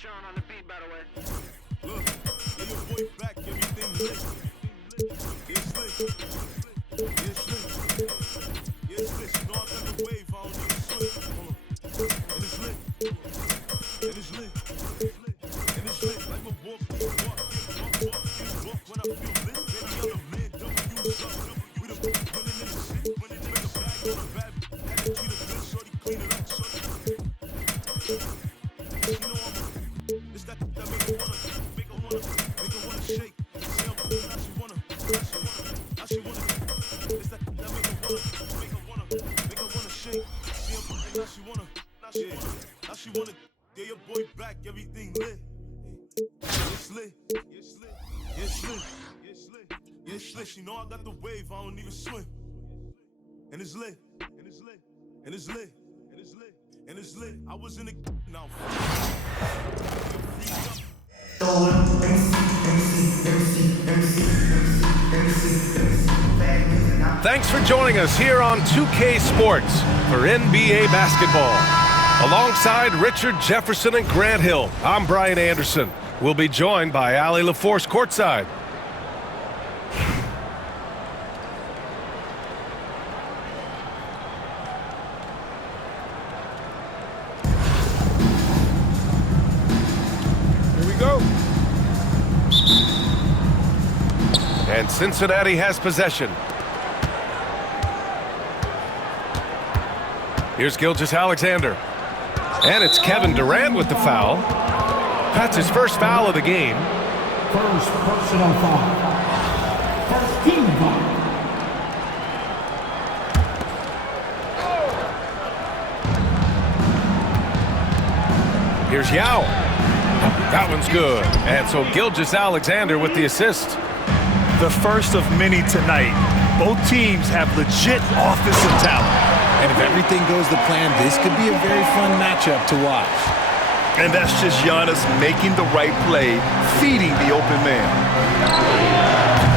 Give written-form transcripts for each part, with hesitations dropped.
Sean on the beat, by the way. Look, get your boy back, everything lit. Get slick. Get slick. Get slick. You know I got the wave, I don't need to swim. Hold on. And it's lit. And it's lit. And it's lit. Like my walk, walk when I feel lit. Any other man, W's up. We the winning in the shit. Winning in the bag on the bad. Had to treat a good shorty, clean it up, shorty. You know I'm it's that make her wanna shake. Now she wanna. It's that make her wanna shake. Now she wanna. Get your boy back, everything lit. It's lit. It's lit. It's lit. It's lit. It's lit. You know I got the wave, I don't even swim. And it's lit. And it's lit. And it's lit. And it's lit. And it's lit. I was in the now. Thanks for joining us here on 2K Sports for NBA basketball. Alongside Richard Jefferson and Grant Hill, I'm Brian Anderson. We'll be joined by Allie LaForce courtside. And Cincinnati has possession. Here's Gilgeous-Alexander. And it's Kevin Durant with the foul. That's his first foul of the game. First personal foul. First team foul. Here's Yao. That one's good. And so Gilgeous-Alexander with the assist. The first of many tonight. Both teams have legit offensive talent. And if everything goes to plan, this could be a very fun matchup to watch. And that's just Giannis making the right play, feeding the open man.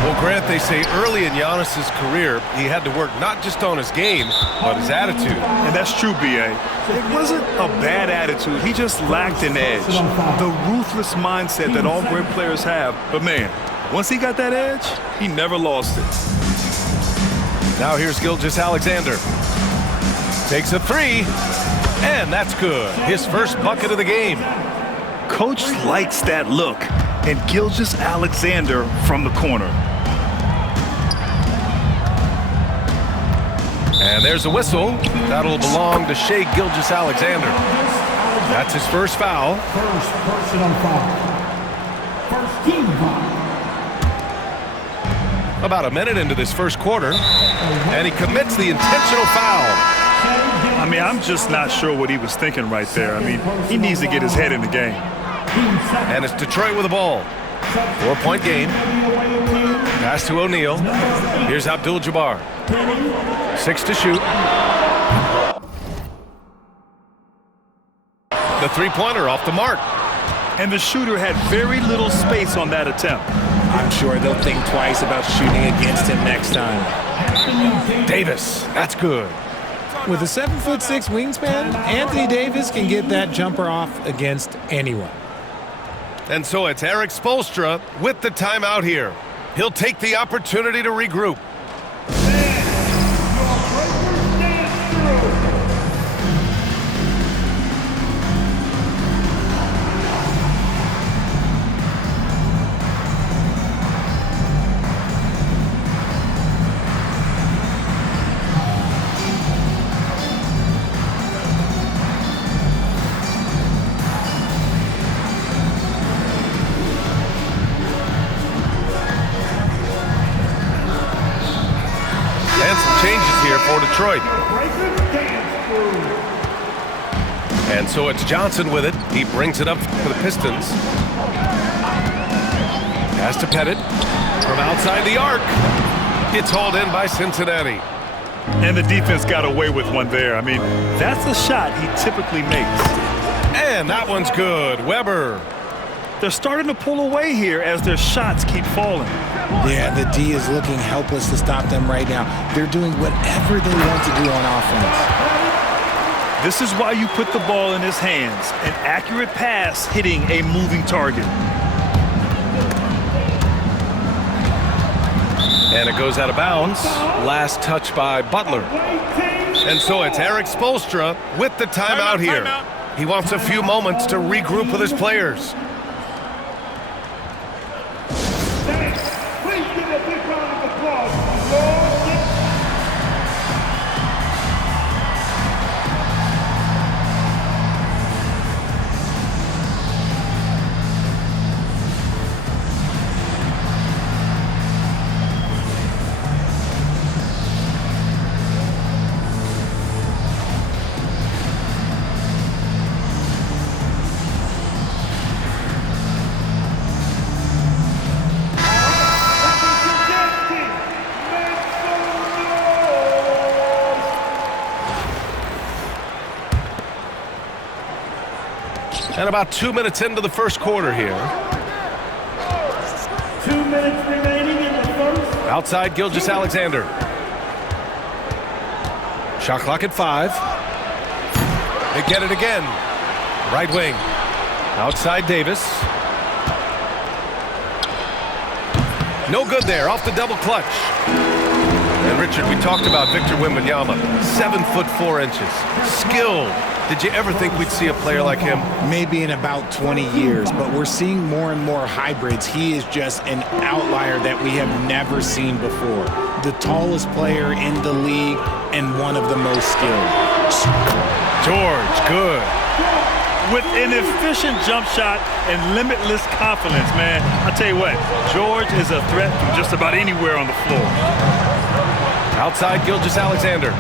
Well, Grant, they say early in Giannis's career, he had to work not just on his game, but his attitude. And that's true, B.A. It wasn't a bad attitude. He just lacked an edge. The ruthless mindset that all great players have. But, man, once he got that edge, he never lost it. Now here's Gilgeous-Alexander. Takes a three, and that's good. His first bucket of the game. Coach likes that look, and Gilgeous-Alexander from the corner. And there's a whistle. That'll belong to Shai Gilgeous-Alexander. That's his first foul. First personal foul. First team foul. About a minute into this first quarter, and he commits the intentional foul. I mean, I'm just not sure what he was thinking right there. I mean, he needs to get his head in the game. And it's Detroit with the ball. 4-point game. Pass to O'Neal. Here's Abdul-Jabbar. 6 to shoot. The three-pointer off the mark. And the shooter had very little space on that attempt. I'm sure they'll think twice about shooting against him next time. Davis, that's good. With a 7'6" wingspan, Anthony Davis can get that jumper off against anyone. And so it's Eric Spoelstra with the timeout here. He'll take the opportunity to regroup. For Detroit. And so it's Johnson with it. He brings it up for the Pistons. Pass to Pettit from outside the arc. It's hauled in by Cincinnati. And the defense got away with one there. I mean, that's a shot he typically makes. And that one's good. Weber. They're starting to pull away here as their shots keep falling. Yeah, the D is looking helpless to stop them right now. They're doing whatever they want to do on offense. This is why you put the ball in his hands. An accurate pass hitting a moving target. And it goes out of bounds. Last touch by Butler. And so it's Eric Spoelstra with the timeout here. He wants a few moments to regroup with his players. Please give a big round of applause. And about 2 minutes into the first quarter here. 2 minutes remaining in the first. Outside Gilgeous-Alexander. Shot clock at 5. They get it again. Right wing. Outside Davis. No good there. Off the double clutch. And Richard, we talked about Victor Wembanyama. 7'4". Skilled. Did you ever think we'd see a player like him? Maybe in about 20 years, but we're seeing more and more hybrids. He is just an outlier that we have never seen before. The tallest player in the league and one of the most skilled. George, good. With an efficient jump shot and limitless confidence, man. I'll tell you what, George is a threat from just about anywhere on the floor. Outside Gilgeous-Alexander.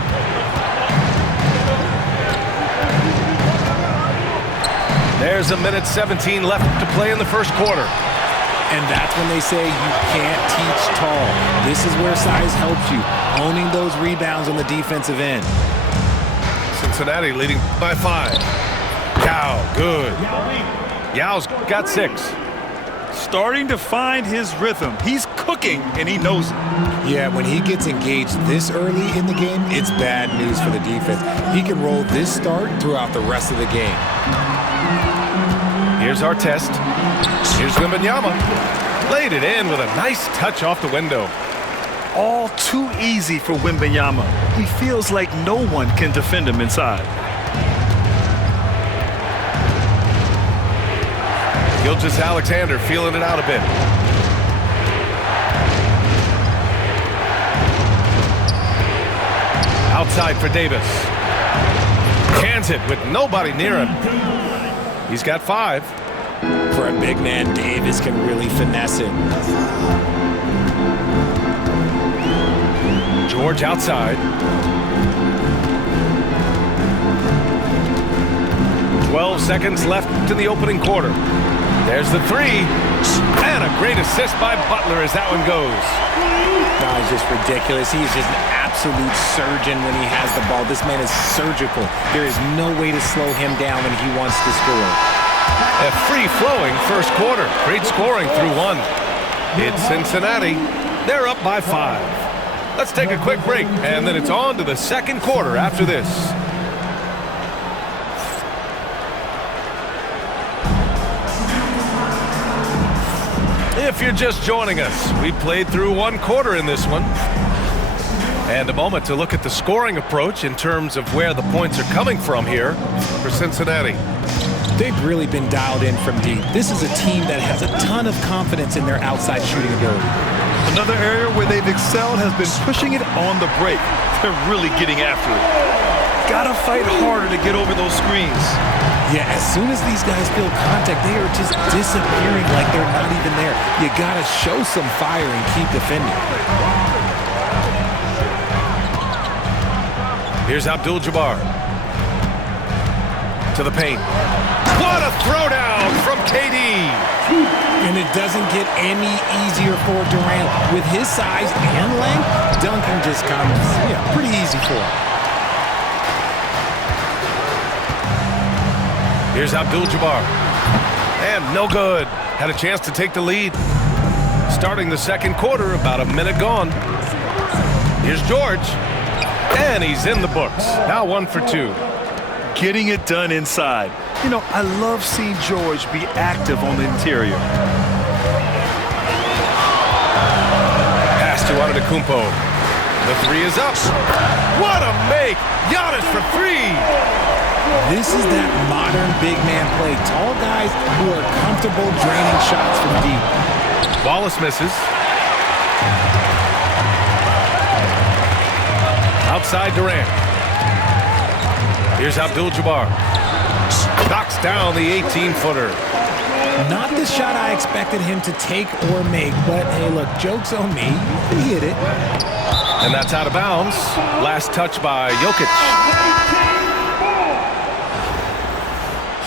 There's a minute 17 left to play in the first quarter. And that's when they say you can't teach tall. This is where size helps you, owning those rebounds on the defensive end. Cincinnati leading by 5. Yao, good. Yao's got 6. Starting to find his rhythm. He's cooking, and he knows it. Yeah, when he gets engaged this early in the game, it's bad news for the defense. He can roll this start throughout the rest of the game. Here's our test. Here's Wembanyama. Laid it in with a nice touch off the window. All too easy for Wembanyama. He feels like no one can defend him inside. Gilgeous-Alexander feeling it out a bit. Outside for Davis. Cans it with nobody near him. He's got 5. For a big man, Davis can really finesse it. George outside. 12 seconds left in the opening quarter. There's the 3. And a great assist by Butler as that one goes. No, it's just ridiculous. He's just an absolute surgeon when he has the ball. This man is surgical. There is no way to slow him down when he wants to score. A free-flowing first quarter. Great scoring through 1. It's Cincinnati. They're up by 5. Let's take a quick break, and then it's on to the second quarter after this. If you're just joining us, we played through 1 quarter in this one. And a moment to look at the scoring approach in terms of where the points are coming from here for Cincinnati. They've really been dialed in from deep. This is a team that has a ton of confidence in their outside shooting ability. Another area where they've excelled has been pushing it on the break. They're really getting after it. Gotta fight harder to get over those screens. Yeah, as soon as these guys feel contact, they are just disappearing like they're not even there. You gotta show some fire and keep defending. Here's Abdul-Jabbar. To the paint. What a throwdown from KD. And it doesn't get any easier for Durant. With his size and length, dunking just comes, pretty easy for him. Here's Abdul-Jabbar. And no good. Had a chance to take the lead. Starting the second quarter, about a minute gone. Here's George. And he's in the books. Now 1 for 2. getting it done inside. You know, I love seeing George be active on the interior. Pass to Antetokounmpo. The three is up. What a make! Giannis for three! This is that modern big man play. Tall guys who are comfortable draining shots from deep. Wallace misses. Outside Durant. Here's Abdul-Jabbar. Knocks down the 18-footer. Not the shot I expected him to take or make, but hey, look, joke's on me. He hit it. And that's out of bounds. Last touch by Jokic.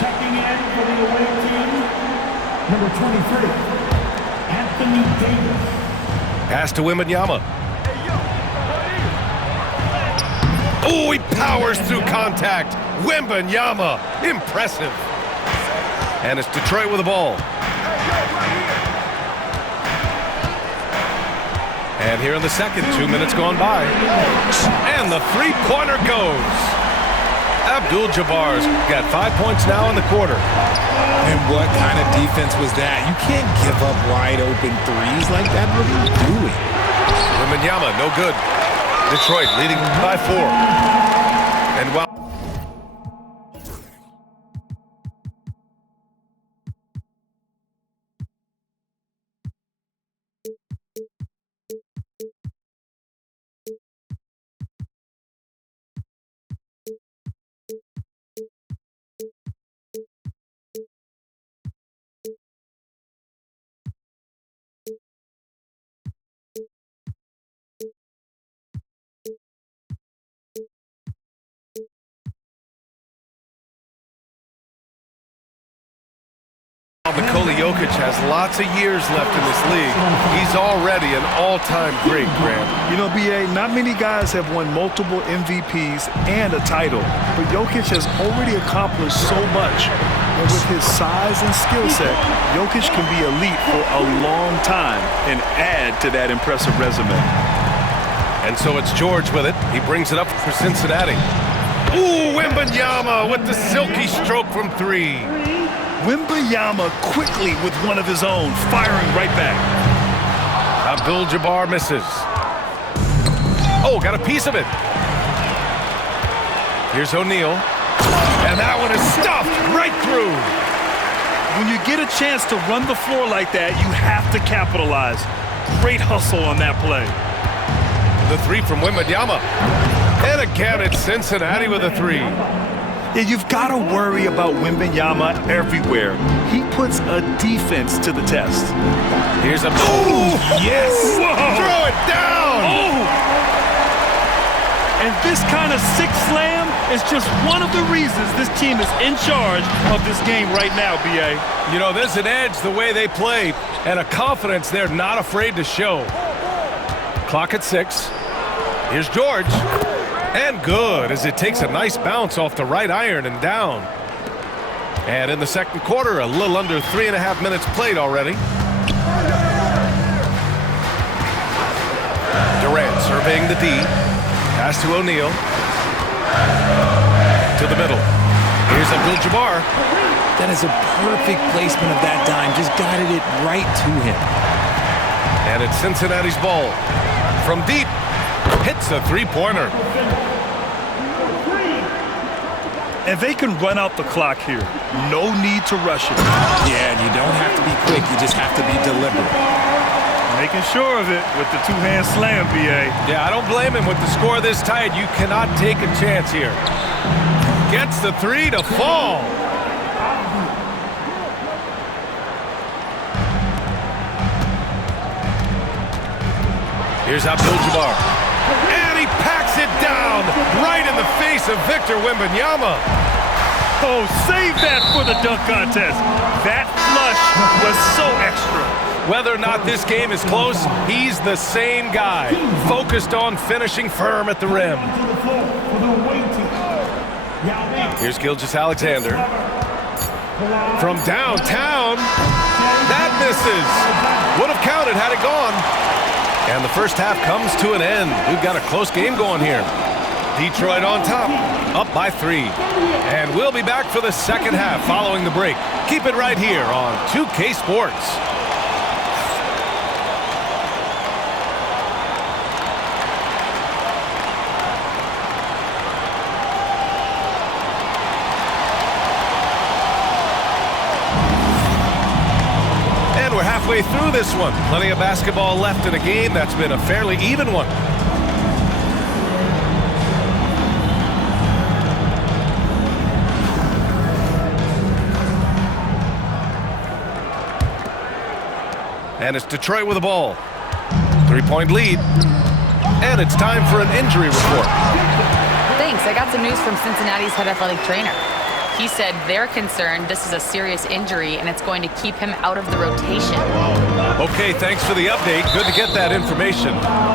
Checking in for the away team, number 23, Anthony Davis. Pass to Wembanyama. Oh, he powers through contact. Wembanyama, impressive. And it's Detroit with the ball. And here in the second, 2 minutes gone by. And the three-pointer goes. Abdul-Jabbar's got 5 points now in the quarter. And what kind of defense was that? You can't give up wide open threes like that. What are you doing? Wembanyama, no good. Detroit leading by 4. And while Nikola Jokic has lots of years left in this league. He's already an all-time great, Grant. You know, B.A., not many guys have won multiple MVPs and a title, but Jokic has already accomplished so much. And with his size and skill set, Jokic can be elite for a long time and add to that impressive resume. And so it's George with it. He brings it up for Cincinnati. Ooh, Wembanyama with the silky stroke from three. Wembanyama quickly with one of his own, firing right back. Abdul-Jabbar misses. Oh, got a piece of it. Here's O'Neal. And that one is stuffed right through. When you get a chance to run the floor like that, you have to capitalize. Great hustle on that play. The three from Wembanyama. And again, it's Cincinnati with a three. Yeah, you've got to worry about Wembanyama everywhere. He puts a defense to the test. Here's a... Oh, yes! Whoa. Throw it down! Oh! And this kind of sick slam is just one of the reasons this team is in charge of this game right now, B.A. You know, there's an edge the way they played and a confidence they're not afraid to show. Clock at 6. Here's George. And good, as it takes a nice bounce off the right iron and down. And in the second quarter, a little under 3.5 minutes played already. Durant surveying the D. Pass to O'Neal. To the middle. Here's Abdul-Jabbar. That is a perfect placement of that dime. Just guided it right to him. And it's Cincinnati's ball. From deep. Hits a three-pointer. And they can run out the clock here. No need to rush it. Yeah, you don't have to be quick. You just have to be deliberate. Making sure of it with the two-hand slam, B.A. Yeah, I don't blame him with the score this tight. You cannot take a chance here. Gets the three to fall. Here's Abdul-Jabbar. And he packs it down right in the face of Victor Wembanyama. Oh, save that for the dunk contest. That flush was so extra. Whether or not this game is close, he's the same guy, focused on finishing firm at the rim. Here's Gilgeous-Alexander. From downtown, that misses. Would have counted had it gone. And the first half comes to an end. We've got a close game going here. Detroit on top, up by 3. And we'll be back for the second half following the break. Keep it right here on 2K Sports. And we're halfway through this one. Plenty of basketball left in a game that's been a fairly even one. And it's Detroit with the ball. 3-point lead. And it's time for an injury report. Thanks. I got some news from Cincinnati's head athletic trainer. He said they're concerned this is a serious injury and it's going to keep him out of the rotation. Okay, thanks for the update. Good to get that information.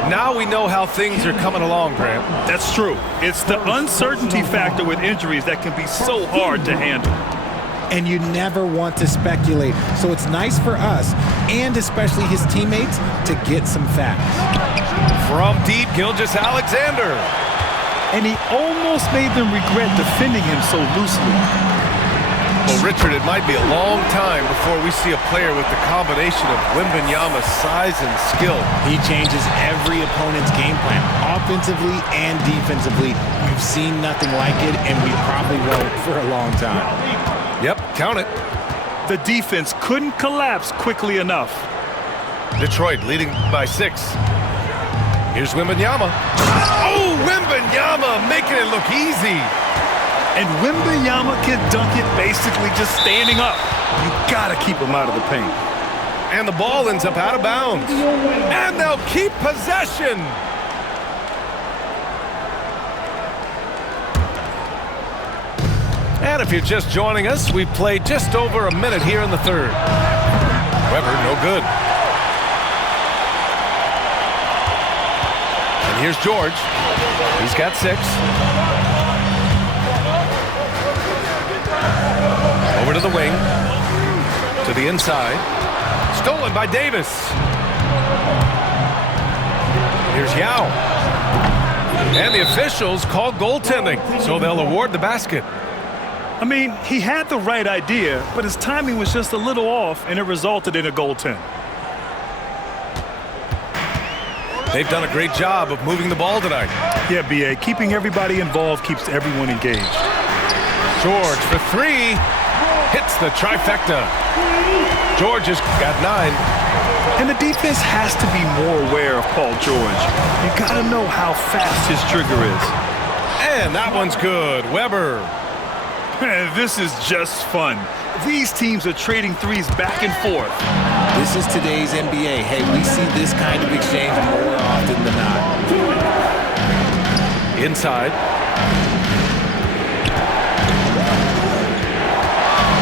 Now we know how things are coming along, Grant. That's true. It's the uncertainty factor with injuries that can be so hard to handle. And you never want to speculate. So it's nice for us, and especially his teammates, to get some facts. From deep, Gilgeous-Alexander. And he almost made them regret defending him so loosely. Well, Richard, it might be a long time before we see a player with the combination of Wembanyama's size and skill. He changes every opponent's game plan, offensively and defensively. We've seen nothing like it, and we probably won't for a long time. Yep, count it. The defense couldn't collapse quickly enough. Detroit leading by 6. Here's Wembanyama. Oh, Wembanyama making it look easy. And Wembanyama can dunk it basically just standing up. You gotta keep him out of the paint. And the ball ends up out of bounds. And they'll keep possession. And if you're just joining us, we've played just over a minute here in the third. Weber, no good. And here's George. He's got 6. Over to the wing. To the inside. Stolen by Davis. Here's Yao. And the officials call goaltending, so they'll award the basket. I mean, he had the right idea, but his timing was just a little off, and it resulted in a goaltend. They've done a great job of moving the ball tonight. Yeah, B.A., keeping everybody involved keeps everyone engaged. George for 3. Hits the trifecta. George has got 9. And the defense has to be more aware of Paul George. You got to know how fast his trigger is. And that one's good. Weber. Man, this is just fun. These teams are trading threes back and forth. This is today's NBA. Hey, we see this kind of exchange more often than not. Inside.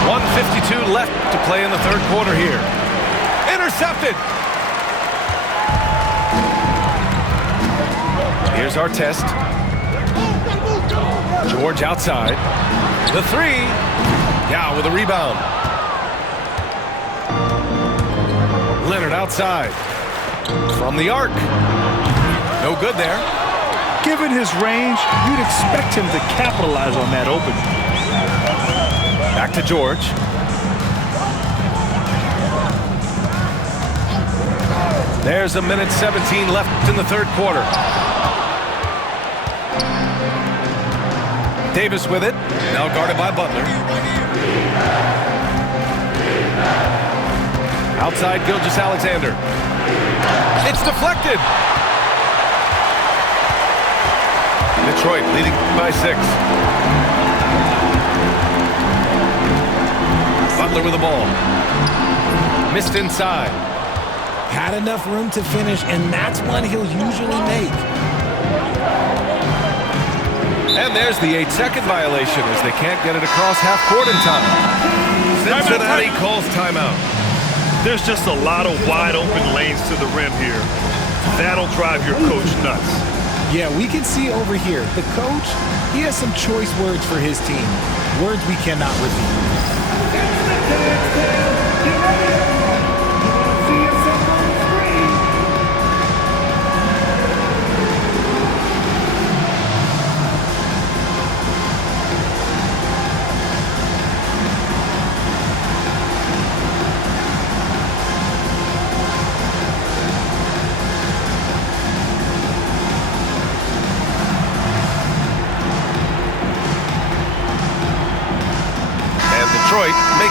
1:52 left to play in the third quarter here. Intercepted. Here's our test. George outside. The 3. Yao with a rebound. Leonard outside. From the arc. No good there. Given his range, you'd expect him to capitalize on that opening. Back to George. There's 1:17 left in the third quarter. Davis with it. Now guarded by Butler. Outside Gilgeous-Alexander. It's deflected. Detroit leading by 6. Butler with the ball. Missed inside. Had enough room to finish, and that's one he'll usually make. And there's the 8-second violation as they can't get it across half court in time. Cincinnati calls timeout. There's just a lot of wide open lanes to the rim here. That'll drive your coach nuts. Yeah, we can see over here. The coach, he has some choice words for his team. Words we cannot repeat.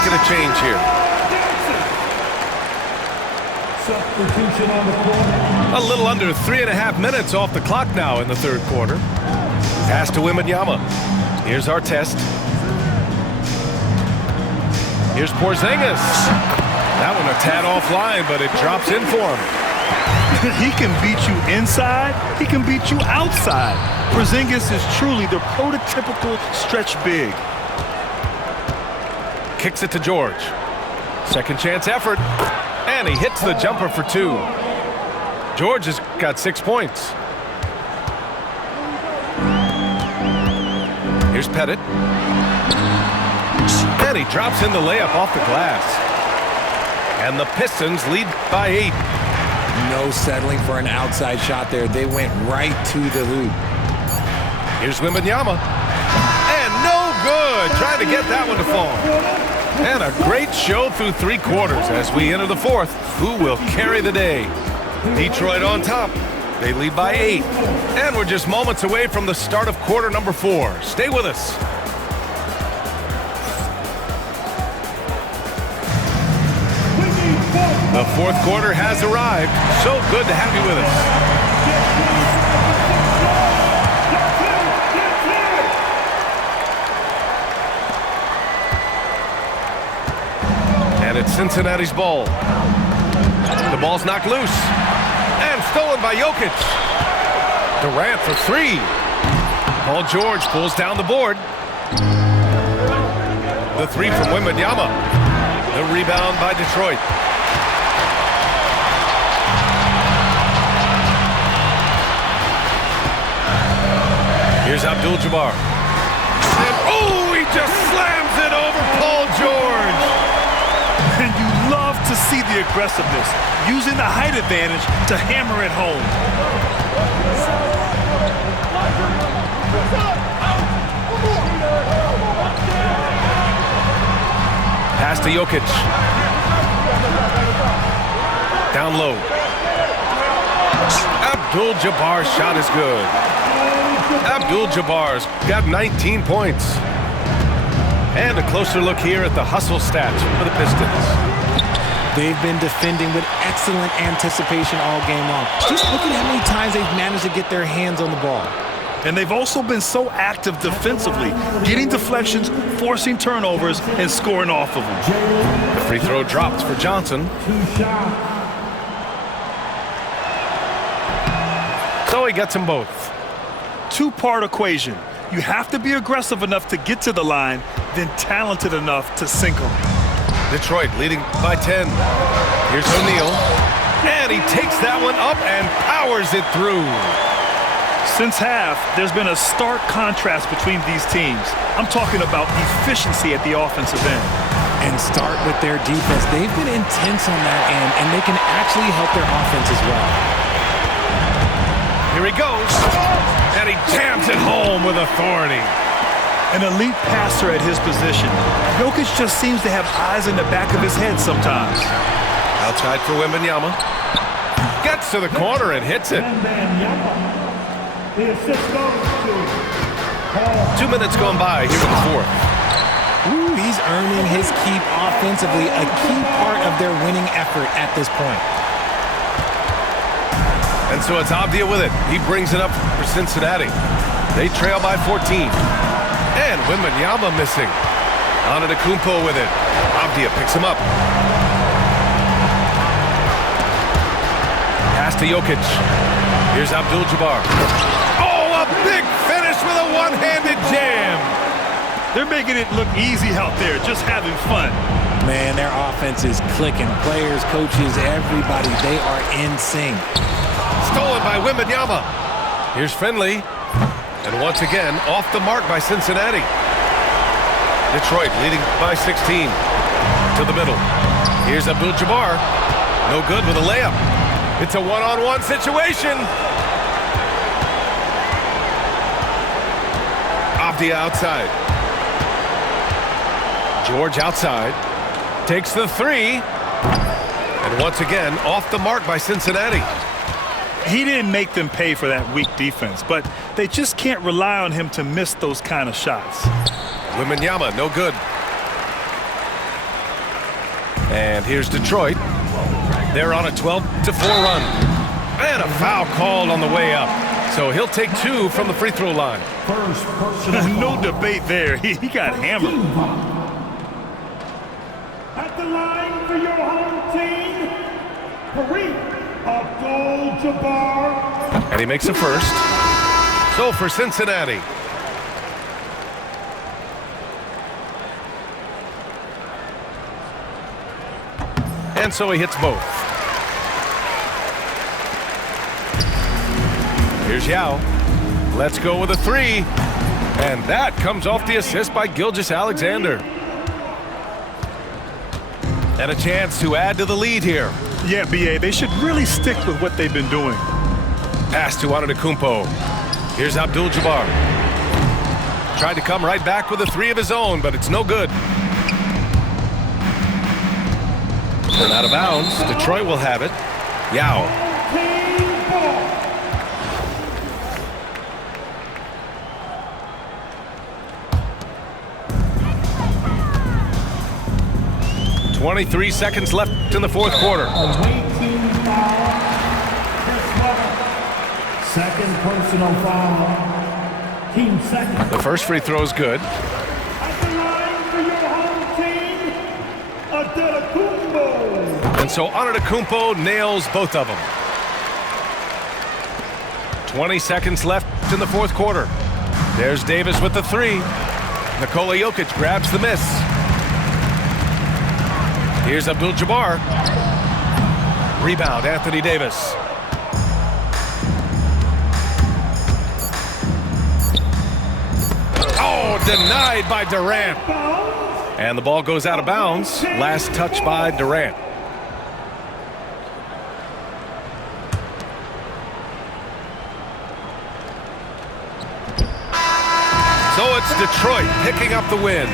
making a change here. Substitution on the court. A little under 3.5 minutes off the clock now in the third quarter. Pass to Wembanyama. Here's Artest. Here's Porzingis. That one a tad offline, but it drops in for him. He can beat you inside. He can beat you outside. Porzingis is truly the prototypical stretch big. Kicks it to George. Second chance effort. And he hits the jumper for 2. George has got 6 points. Here's Pettit. And he drops in the layup off the glass. And the Pistons lead by 8. No settling for an outside shot there. They went right to the hoop. Here's Wembanyama. And no good. Trying to get that one to fall. And a great show through 3 quarters as we enter the fourth. Who will carry the day? Detroit on top. They lead by 8. And we're just moments away from the start of quarter number 4. Stay with us. The fourth quarter has arrived. So good to have you with us. And it's Cincinnati's ball. The ball's knocked loose. And stolen by Jokic. Durant for 3. Paul George pulls down the board. The 3 from Wembanyama. The rebound by Detroit. Here's Abdul-Jabbar. And oh, he just slams it over Paul George. And you love to see the aggressiveness, using the height advantage to hammer it home. Pass to Jokic. Down low. Abdul-Jabbar's shot is good. Abdul-Jabbar's got 19 points. And a closer look here at the hustle stats for the Pistons. They've been defending with excellent anticipation all game long. Just look at how many times they've managed to get their hands on the ball. And they've also been so active defensively, getting deflections, forcing turnovers, and scoring off of them. The free throw dropped for Johnson. 2 shots. So he gets them both. 2-part equation. You have to be aggressive enough to get to the line, then talented enough to sink them. Detroit leading by 10. Here's O'Neal. And he takes that one up and powers it through. Since half, there's been a stark contrast between these teams. I'm talking about efficiency at the offensive end. And start with their defense. They've been intense on that end, and they can actually help their offense as well. Here he goes. And he jams it home with authority. An elite passer at his position. Jokic just seems to have eyes in the back of his head sometimes. Outside for Wembanyama. Gets to the corner and hits it. Wembanyama. The assist goes to Paul. 2 minutes going by here in the fourth. Ooh, he's earning his keep offensively, a key part of their winning effort at this point. And so it's Avdia with it. He brings it up for Cincinnati. They trail by 14. And Wembanyama missing. Antetokounmpo with it. Avdia picks him up. Pass to Jokic. Here's Abdul-Jabbar. Oh, a big finish with a one-handed jam. They're making it look easy out there, just having fun. Man, their offense is clicking. Players, coaches, everybody, they are in sync. Stolen by Wembanyama. Here's Finley. And once again, off the mark by Cincinnati. Detroit leading by 16. To the middle. Here's Abdul-Jabbar. No good with a layup. It's a one-on-one situation. Avdia outside. George outside. Takes the 3. And once again, off the mark by Cincinnati. He didn't make them pay for that weak defense, but they just can't rely on him to miss those kind of shots. Wembanyama, no good. And here's Detroit. They're on a 12-4 run. And a foul called on the way up. So he'll take 2 from the free throw line. First personal No foul. debate there. He got hammered. At the line for your home team, Kareem Abdul-Jabbar. And he makes a first. So for Cincinnati. And so he hits both. Here's Yao. Let's go with a 3. And that comes off the assist by Gilgeous-Alexander. And a chance to add to the lead here. Yeah, BA, they should really stick with what they've been doing. Pass to Antetokounmpo. Here's Abdul-Jabbar. Tried to come right back with a 3 of his own, but it's no good. Turn out of bounds. Detroit will have it. Yao. Team ball. 23 seconds left in the fourth quarter. Away team foul. Chris Webber. Second personal foul. Team second. The first free throw is good. At the line for your home team, Antetokounmpo. And so Antetokounmpo nails both of them. 20 seconds left in the fourth quarter. There's Davis with the 3. Nikola Jokic grabs the miss. Here's Abdul-Jabbar. Rebound, Anthony Davis. Oh, denied by Durant. And the ball goes out of bounds. Last touch by Durant. So it's Detroit picking up the win.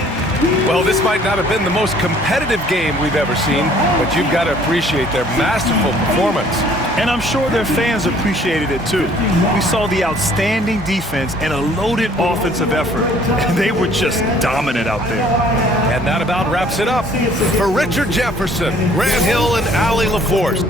Well, this might not have been the most competitive game we've ever seen, but you've got to appreciate their masterful performance. And I'm sure their fans appreciated it too. We saw the outstanding defense and a loaded offensive effort. And they were just dominant out there. And that about wraps it up. For Richard Jefferson, Grant Hill, and Allie LaForce,